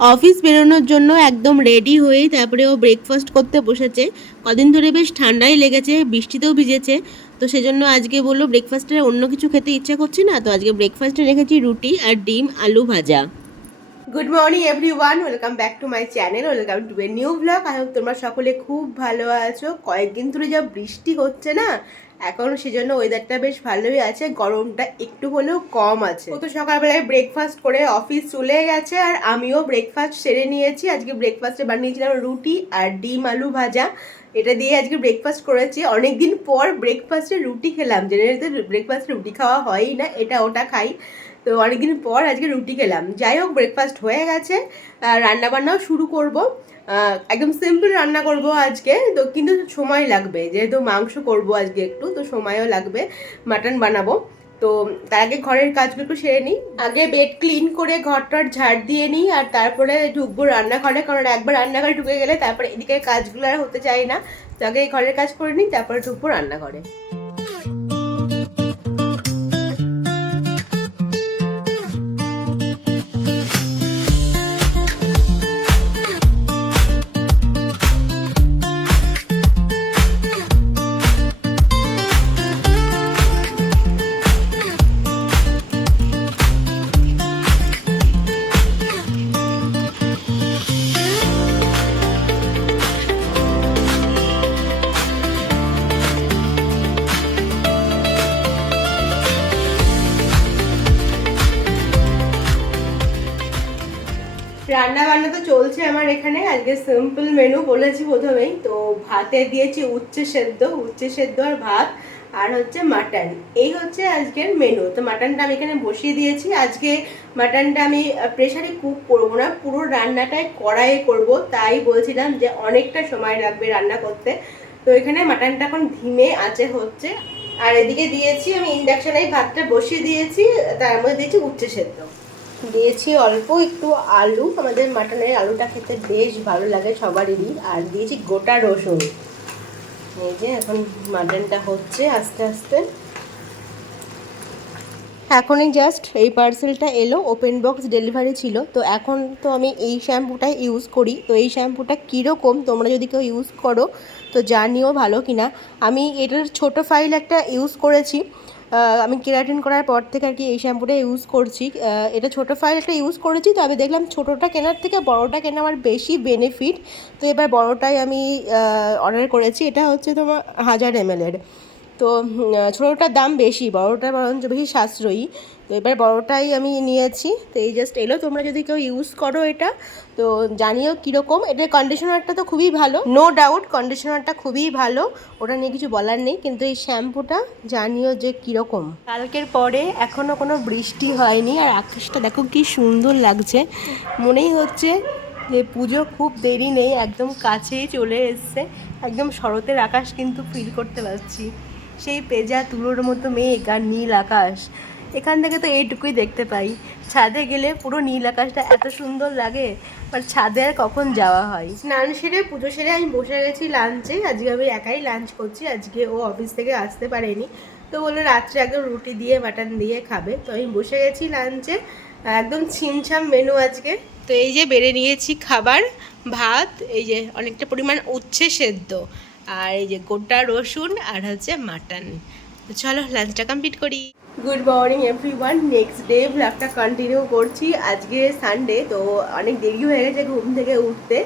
Office বেরোনোর জন্য একদম রেডি হয়েই তারপরে ও ব্রেকফাস্ট করতে বসেছে। কদিন ধরে বেশ ঠান্ডাই লেগেছে, বৃষ্টিতেও ভিজেছে। তো সেজন্য আজকে বললো ব্রেকফাস্টে অন্য কিছু খেতে ইচ্ছা করছে না, তো আজকে ব্রেকফাস্টে রেখেছি রুটি আর ডিম আলু ভাজা। Good morning everyone, welcome back to my channel, welcome to a new blog. I hope তোমরা সকলে খুব ভালো আছো। কয়েকদিন ধরে যা বৃষ্টি হচ্ছে না এখন, সেজন্য ওয়েদারটা বেশ ভালোই আছে, গরমটা একটু হলেও কম আছে। ও তো সকালবেলায় ব্রেকফাস্ট করে অফিস চলে গেছে, আর আমিও ব্রেকফাস্ট সেরে নিয়েছি। আজকে ব্রেকফাস্টে বানিয়েছিলাম রুটি আর ডিম আলু ভাজা, এটা দিয়ে আজকে ব্রেকফাস্ট করেছি। অনেকদিন পর ব্রেকফাস্টে রুটি খেলাম, জেনারেলি ব্রেকফাস্টে রুটি খাওয়া হয়ই না, এটা ওটা খাই, তো অনেকদিন পর আজকে রুটি খেলাম। যাই হোক, ব্রেকফাস্ট হয়ে গেছে, রান্নাবান্নাও শুরু করব। একদম সিম্পল রান্না করব আজকে, তো কিন্তু সময় লাগবে, যেহেতু মাংস করব আজকে একটু, তো সময়ও লাগবে। মাটন বানাবো, তো তার আগে ঘরের কাজগুলো একটু সেরে নিই। আগে বেড ক্লিন করে ঘরটার ঝাড় দিয়ে নিই, আর তারপরে ঢুকবো রান্নাঘরে, কারণ একবার রান্নাঘরে ঢুকে গেলে তারপরে এদিকে কাজগুলো আর হতে চাই না। তো আগে ঘরের কাজ করে নিই, তারপরে ঢুকবো রান্নাঘরে। রান্না বান্না তো চলছে আমার এখানে। আজকে সিম্পল মেনু বলেছি প্রথমেই, তো ভাতে দিয়েছি উচ্ছে সেদ্ধ আর ভাত, আর হচ্ছে মাটন। এই হচ্ছে আজকের মেনু। তো মাটনটা আমি এখানে বসিয়ে দিয়েছি। আজকে মাটনটা আমি প্রেসারে কুক করবো না, পুরো রান্নাটাই কড়াইয়ে করব, তাই বলছিলাম যে অনেকটা সময় লাগবে রান্না করতে। তো এখানে মাটনটা এখন ধিমে আঁচে হচ্ছে, আর এদিকে দিয়েছি আমি ইন্ডাকশনে ভাতটা বসিয়ে দিয়েছি, তার মধ্যে দিয়েছি উচ্ছে সেদ্ধ, দিয়েছি অল্প একটু আলু, আমাদের মাটনের আলুটা খেতে বেশ ভালো লাগে সবারই, আর দিয়েছি গোটা রসুন। এই যে এখন মাটনটা হচ্ছে আস্তে আস্তে। এখনই জাস্ট এই পার্সেলটা এলো, ওপেন বক্স ডেলিভারি ছিল। তো এখন তো আমি এই শ্যাম্পুটাই ইউজ করি। তো এই শ্যাম্পুটা কীরকম, তোমরা যদি কেউ ইউজ করো তো জানিও ভালো কিনা। আমি এটার ছোট ফাইল একটা ইউজ করেছি, আমি কেরাটিন করার পর থেকে আর কি এই শ্যাম্পুটা ইউজ করছি। এটা ছোট ফাইল একটা ইউজ করেছি, তবে দেখলাম ছোটোটা কেনার থেকে বড়োটা কেনা আমার বেশি বেনিফিট। তো এবার বড়োটাই আমি অর্ডার করেছি। এটা হচ্ছে তোমার 1000 ml। তো ছোটোটার দাম বেশি, বড়োটা বরঞ্চ বেশি সাশ্রয়ী। তো এবার বড়োটাই আমি নিয়েছি। তো এই জাস্ট এলো, তোমরা যদি কেউ ইউজ করো এটা তো জানিও কীরকম। এটার কন্ডিশনারটা তো খুবই ভালো, নো ডাউট কন্ডিশনারটা খুবই ভালো, ওটা নিয়ে কিছু বলার নেই, কিন্তু এই শ্যাম্পুটা জানিও যে কীরকম। কালকের পরে এখনও কোনো বৃষ্টি হয়নি, আর আকাশটা দেখো কি সুন্দর লাগছে। মনেই হচ্ছে যে পুজো খুব দেরি নেই, একদম কাছেই চলে এসছে। একদম শরতের আকাশ কিন্তু ফিল করতে পারছি, সেই পেঁজা তুলোর মতো মেঘ আর নীল আকাশ। এখান থেকে তো এইটুকুই দেখতে পাই, ছাদে গেলে পুরো নীল আকাশটা এত সুন্দর লাগে, আর ছাদে আর কখন যাওয়া হয়। স্নান সেরে পুজো সেরে আমি বসে গেছি লাঞ্চে। আজকে আমি একাই লাঞ্চ করছি, আজকে ও অফিস থেকে আসতে পারেনি, তো বললো রাত্রে একদম রুটি দিয়ে মাটন দিয়ে খাবে। তো আমি বসে গেছি লাঞ্চে, একদম ছিমছাম মেনু আজকে। তো এই যে বেড়ে নিয়েছি খাবার, ভাত, এই যে অনেকটা পরিমাণ উচ্ছে সেদ্ধ, আর এই যে গোটা রসুন, আর হচ্ছে মাটন। তো চলো লাঞ্চটা কমপ্লিট করি। Good morning everyone, next day ব্লগটা কন্টিনিউ করছি। আজকে সানডে, তো অনেক দেরি হয়ে গেছে ঘুম থেকে উঠতে।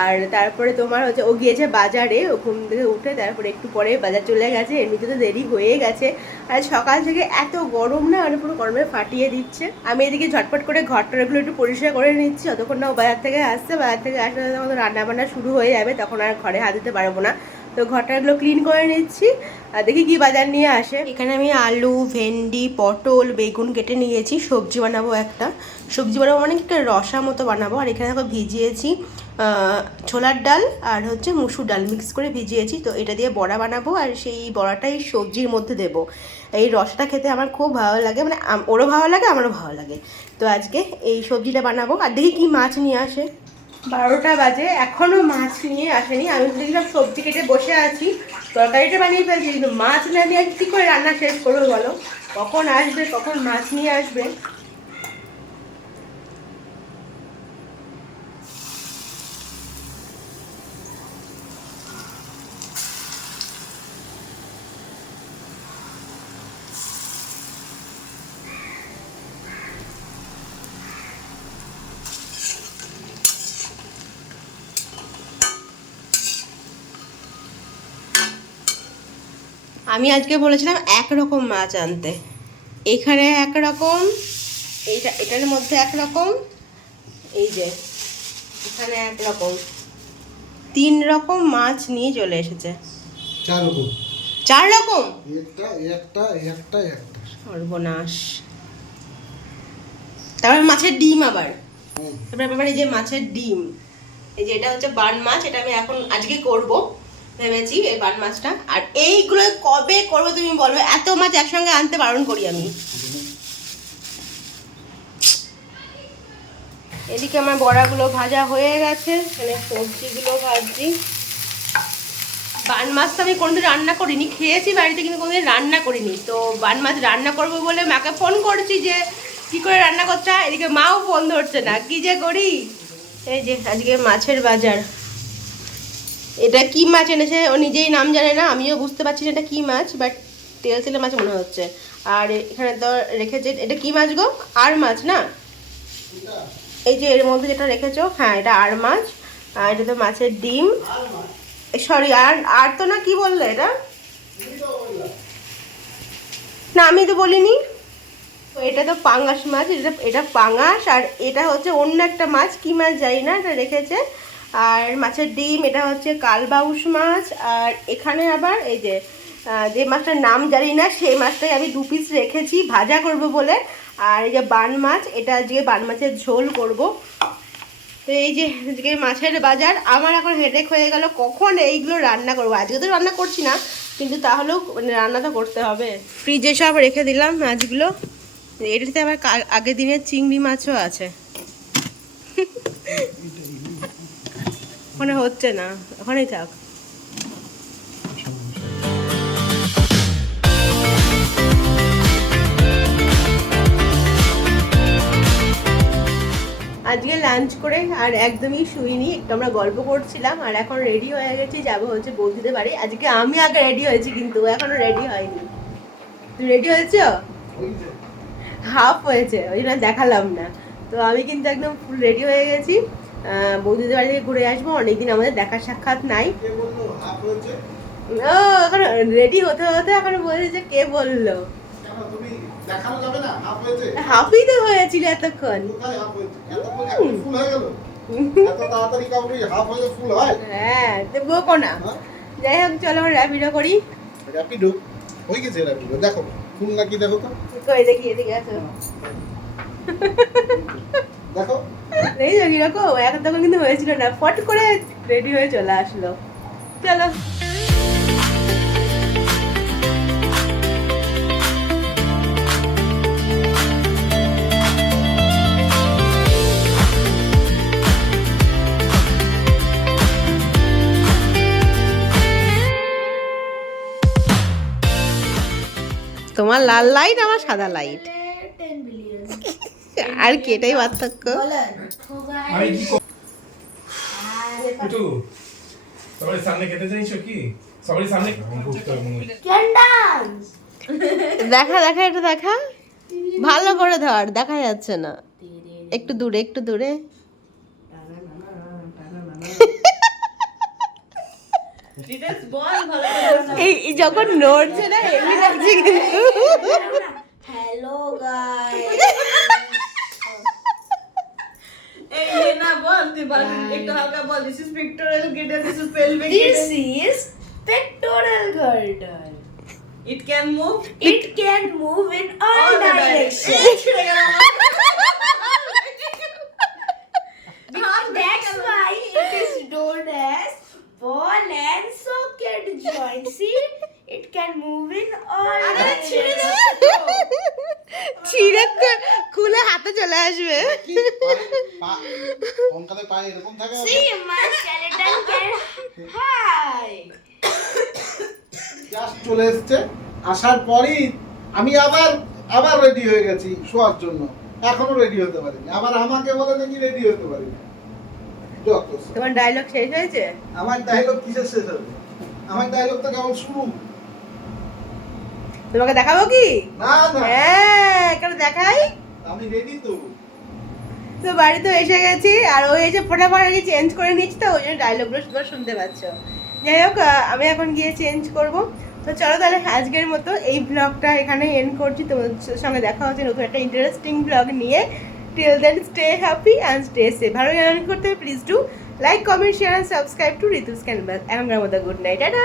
আর তারপরে তোমার হচ্ছে ও গিয়েছে বাজারে, ও ঘুম থেকে উঠে তারপরে একটু পরে বাজার চলে গেছে, এমনিতে তো দেরি হয়ে গেছে। আর সকাল থেকে এত গরম না, মানে পুরো গরমে ফাটিয়ে দিচ্ছে। আমি এদিকে ঝটপট করে ঘরটাগুলো একটু পরিষ্কার করে নিচ্ছি, যতক্ষণ না ও বাজার থেকে আসছে। বাজার থেকে আসলে তখন রান্না বান্না শুরু হয়ে যাবে, তখন আর ঘরে হাত দিতে পারবো না। তো ঘরটাগুলো ক্লিন করে নিচ্ছি, আর দেখি কি বাজার নিয়ে আসে। এখানে আমি আলু, ভেন্ডি, পটল, বেগুন কেটে নিয়েছি, সবজি বানাবো একটা। সবজি বানাবো মানে একটা রসা মতো বানাবো। আর এখানে দেখো ভিজিয়েছি ছোলার ডাল আর হচ্ছে মুসুর ডাল মিক্স করে ভিজিয়েছি। তো এটা দিয়ে বড়া বানাবো, আর সেই বড়াটাই সবজির মধ্যে দেবো। এই রসটা খেতে আমার খুব ভালো লাগে, মানে ওরও ভালো লাগে আমারও ভালো লাগে। তো আজকে এই সবজিটা বানাবো। আর দেখি কি মাছ নিয়ে আসে। 12টা বাজে, এখনও মাছ নিয়ে আসেনি। আমি দেখলাম সবজি কেটে বসে আছি, তরকারিটা বানিয়ে ফেলছি, কিন্তু মাছ না নিয়ে কী করে রান্না শেষ করবো বলো? কখন আসবে, কখন মাছ নিয়ে আসবে। আমি আজকে বলেছিলাম একরকম মাছ আনতে, এখানে একরকম, এটার মধ্যে একরকম, এই যে এখানে একরকম, 3 রকম মাছ নিয়ে চলে এসেছে। 4 রকম? একটা সর্বনাশ। তারপর মাছের ডিম আবার, তারপরে এই যে মাছের ডিম, এই যে এটা হচ্ছে বান মাছ, এটা আমি এখন আজকে করব ভেবেছি এই বান মাছটা। আর এইগুলো কবে করবো তুমি বলবে, এত মাছ একসঙ্গে আনতে বারণ করি আমি। এদিকে আমার বড়াগুলো ভাজা হয়ে গেছে, এখানে সবজিগুলো ভাজছি। বান মাছ তো আমি কোনোদিন রান্না করিনি, খেয়েছি বাড়িতে কিন্তু কোনোদিন রান্না করিনি। তো বান মাছ রান্না করবো বলে মাকে ফোন করছি যে কি করে রান্না করতে হয়, এদিকে মাও ফোন ধরছে না, কি যে করি। এই যে আজকে মাছের বাজার, এটা কি মাছ এনেছে ও নিজেই নাম জানে না, আমিও বুঝতে পারছি না এটা কি মাছ, বাট তেল মাছ মনে হচ্ছে। আর এখানে তো রেখেছে, এটা কি মাছ গো? আর মাছ না, এই যে এর মধ্যে যেটা রেখেছো, হ্যাঁ এটা আর মাছ। আর এটা তো মাছের ডিম, সরি আর তো না, কি বললে এটা? না আমি তো বলিনি। তো এটা তো পাঙ্গাস মাছ, এটা পাঙ্গাস। আর এটা হচ্ছে অন্য একটা মাছ, কি মাছ জানি না, এটা রেখেছে। আর মাছের ডিম, এটা হচ্ছে কালবাউস মাছ। আর এখানে আবার এই যে মাছটার নাম জানি না, সেই মাছটাই আমি 2 পিস রেখেছি ভাজা করব বলে। আর এই যে বান মাছ, এটা আজকে বান মাছের ঝোল করব। তো এই যে আজকে মাছের বাজার। আমার এখন হেডেক হয়ে গেল কখন এইগুলো রান্না করবো। আজকে তো রান্না করছি না, কিন্তু তাহলেও মানে রান্না তো করতে হবে। ফ্রিজে সব রেখে দিলাম মাছগুলো। এটাতে আবার আগের দিনের চিংড়ি মাছও আছে। ওখানে হচ্ছে না, ওখানেই থাক। আজকে লাঞ্চ করে আর একদমই শুইনি, একটু আমরা গল্প করছিলাম। আর এখন রেডি হয়ে গেছি, যাবো হচ্ছে বৌদিদের বাড়ি। আজকে আমি আগে রেডি হয়েছি, কিন্তু এখনো রেডি হয়নি। তুমি রেডি হয়েছো? হাফ হয়েছে, ওই জন্য দেখালাম না। তো আমি কিন্তু একদম ফুল রেডি হয়ে গেছি, বৌদিদের বাড়ি থেকে ঘুরে আসবো। অনেকদিন আমাদের দেখা সাক্ষাৎ নাই। ও এখন রেডি হতে হতে এখন বলছে যে কে বললো, হাফই তো হয়েছিল এতক্ষণ। হ্যাঁ তো বকো না। যাই হোক চলো র্যাপিডো করি। র্যাপিডো হয়ে গেছে, র্যাপিডো দেখো ফুল নাকি, দেখো তো কই দেখি, এদিকে আসো। দেখো এই যে কিরকম এখন তখন কিন্তু হয়েছিল না, ফট করে রেডি হয়ে চলে আসলো। চলো তোমার লাল লাইট, আমার সাদা লাইট, আর কি এটাই পার্থক্য। সবাই সামনে খেতে চাইছো কি? সবাই সামনে দেখা দেখা, এটা দেখা ভালো করে ধর, দেখা যাচ্ছে না, একটু দূরে একটু দূরে। এই যখন নড়ছে না এমনি লাগছে কিন্তু। হ্যালো গাইস, এই না বল, তুই বল একটু হালকা বল। This is pectoral girdle, this is pelvic this girdle. is pectoral girdle. It can move. It can move in all the directions. That's why it is known as ball and socket joint. See, it can move in all directions. ছিঁড়ে খুলে হাতে চলে আসবে। কঙ্কালে পায়ে এরকম থাকে। See, my skeleton can hide. Just চলে এসেছে, আসার পরই আমি আবার রেডি হয়ে গেছি শোয়ার জন্য। এখনো রেডি হতে পারিনি, আবার আমাকে বলে নাকি রেডি হতে পারিনি। যত তোমার ডায়লগ শেষ হয়েছে? আমার ডায়লগ কিসের শেষ হবে? আমার ডায়লগ তো কেবল শুরু। তোমাকে দেখাবো কি? না না, হ্যাঁ কেন দেখাই। আমি রেডি তো। তো বাড়িতে এসে গেছি আর ও এসে ফটাফট আগে চেঞ্জ করে নিচ্ছি, তো ওই জন্য ডায়লগগুলো তোমরা শুনতে পাচ্ছ। যাই হোক আমি এখন গিয়ে চেঞ্জ করব। তো চলো তাহলে আজকের মতো এই ব্লগটা এখানে এন্ড করছি। তোমাদের সঙ্গে দেখা হচ্ছে নতুন একটা ইন্টারেস্টিং ব্লগ নিয়ে। Till then stay happy and stay safe. ভালো জানান করতে please do like, comment, share and subscribe to Ritu's canvas. এখনকার মতো গুড নাইট, টাটা।